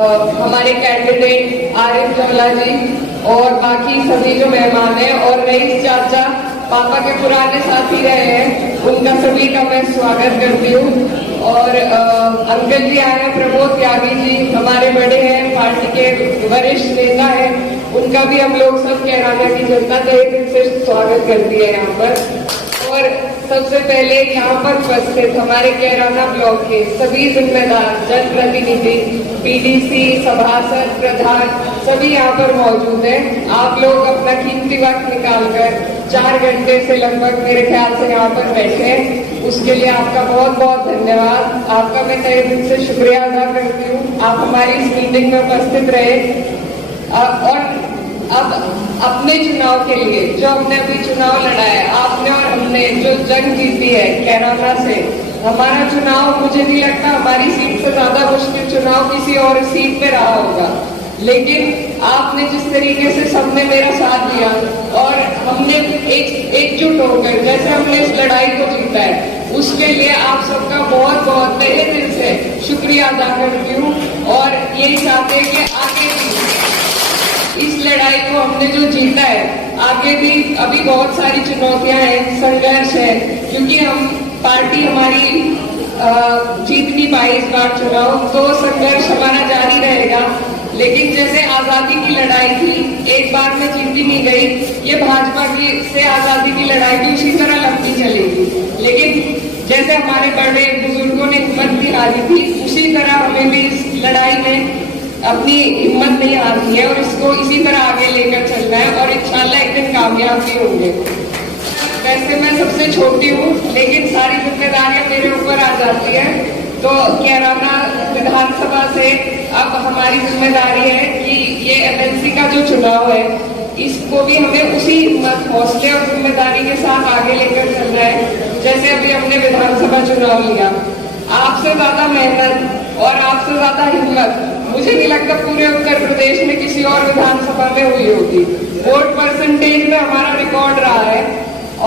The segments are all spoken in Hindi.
हमारे कैंडिडेट आरिफ जौला जी और बाकी सभी जो मेहमान हैं और रईस चाचा पापा के पुराने साथी रहे हैं, उनका सभी का मैं स्वागत करती हूँ। और अंकल जी आए हैं, प्रमोद त्यागी जी हमारे बड़े हैं, पार्टी के वरिष्ठ नेता हैं, उनका भी हम लोग सब कैराना की जनता तहे दिल से स्वागत करती है यहाँ पर। और सबसे पहले यहाँ पर उपस्थित हमारे कैराना ब्लॉक के सभी जिम्मेदार जनप्रतिनिधि, पीडीसी, सभासद, प्रधान सभी यहाँ पर मौजूद हैं। आप लोग अपना कीमती वक्त निकालकर 4 घंटे से लगभग मेरे ख्याल से यहाँ पर बैठे हैं, उसके लिए आपका बहुत बहुत धन्यवाद। आपका मैं तहे दिल से शुक्रिया अदा करती हूँ, आप हमारी इस मीटिंग में उपस्थित रहे। और अब अपने चुनाव के लिए जो हमने अभी चुनाव लड़ा है, आपने और हमने जो जंग जीती है कैराना से, हमारा चुनाव मुझे नहीं लगता हमारी सीट से ज्यादा मुश्किल चुनाव किसी और सीट पे रहा होगा। लेकिन आपने जिस तरीके से सबने मेरा साथ दिया और हमने एकजुट होकर जैसे हमने इस लड़ाई को जीता है, उसके लिए आप सबका बहुत बहुत तहे दिल से शुक्रिया अदा करती हूँ। और यही चाहते हैं कि आगे भी इस लड़ाई को हमने जो जीता है, आगे भी अभी बहुत सारी चुनौतियां हैं, संघर्ष है, क्योंकि हम पार्टी हमारी जीत नहीं पाई इस बार चुनाव, तो संघर्ष हमारा जारी रहेगा। लेकिन जैसे आजादी की लड़ाई थी, एक बार में जीती नहीं गई, ये भाजपा की से आजादी की लड़ाई भी उसी तरह लड़ती चलेगी। लेकिन जैसे हमारे बड़े बुजुर्गों ने हिम्मत नहीं हारी थी, उसी तरह हमें भी इस लड़ाई में अपनी हिम्मत नहीं हारनी है और इसको इसी तरह आगे लेकर चलना है और इंशाल्लाह एक दिन कामयाब भी होंगे। वैसे मैं सबसे छोटी हूँ, लेकिन सारी जिम्मेदारियां मेरे ऊपर आ जाती है। तो कैराना विधानसभा से अब हमारी जिम्मेदारी है कि ये एमएलसी का जो चुनाव है, इसको भी हमें उसी हिम्मत, हौसले और जिम्मेदारी के साथ आगे लेकर चलना है जैसे अभी हमने विधानसभा चुनाव लिया। आपसे ज्यादा मेहनत और आपसे ज्यादा हिम्मत मुझे नहीं लगता पूरे उत्तर प्रदेश में किसी और विधानसभा में हुई होगी। वोट परसेंटेज में हमारा रिकॉर्ड रहा है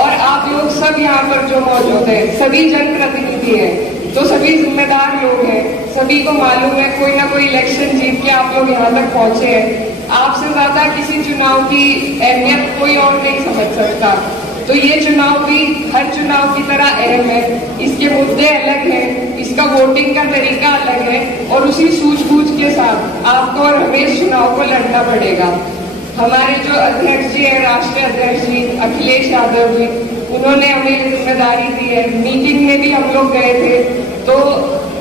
और आप लोग सब यहाँ पर जो मौजूद है सभी जनप्रतिनिधि हैं, तो सभी जिम्मेदार लोग हैं, सभी को मालूम है कोई ना कोई इलेक्शन जीत के आप लोग यहाँ तक पहुंचे हैं। आपसे ज्यादा किसी चुनाव की अहमियत कोई और नहीं समझ सकता। तो ये चुनाव भी हर चुनाव की तरह अहम है, इसके मुद्दे अलग हैं, इसका वोटिंग का तरीका अलग है और उसी सूझबूझ के साथ आपको और हमें इस चुनाव को लड़ना पड़ेगा। हमारे जो अध्यक्ष जी हैं, राष्ट्रीय अध्यक्ष जी अखिलेश यादव जी, उन्होंने हमें जिम्मेदारी दी है। मीटिंग में भी हम लोग गए थे, तो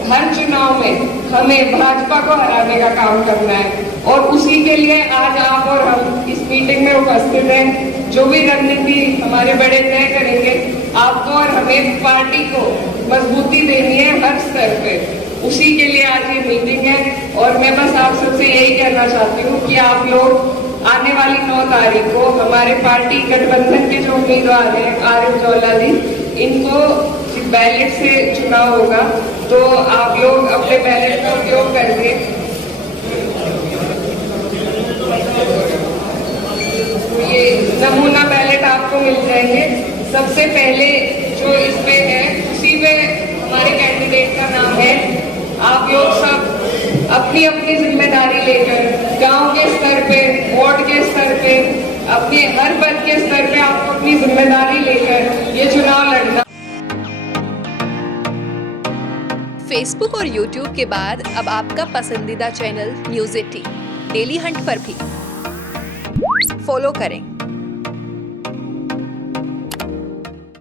हर चुनाव में हमें भाजपा को हराने का काम करना है और उसी के लिए आज आप और हम इस मीटिंग में उपस्थित हैं। जो भी रणनीति हमारे बड़े तय करेंगे, आपको और हमें पार्टी को मजबूती देनी है हर स्तर पे, उसी के लिए आज ये मीटिंग है। और मैं बस आप सबसे यही कहना चाहती हूँ कि आप लोग आने वाली 9 तारीख को हमारे पार्टी गठबंधन के जो उम्मीदवार हैं आरिफ जौला जी, इनको बैलेट से चुनाव होगा, तो आप लोग अपने बैलेट का उपयोग करके ये नमूना बैलेट आपको मिल जाएंगे। सबसे पहले जो इसमें है उसी में हमारे कैंडिडेट का नाम है। आप लोग सब अपनी अपनी जिम्मेदारी लेकर गांव के स्तर पे, वार्ड के स्तर पे, अपने हर पद के स्तर पे आपको अपनी जिम्मेदारी लेकर ये चुनाव लड़ना। फेसबुक और यूट्यूब के बाद अब आपका पसंदीदा चैनल न्यूज़ 18 डेली हंट पर भी फॉलो करें।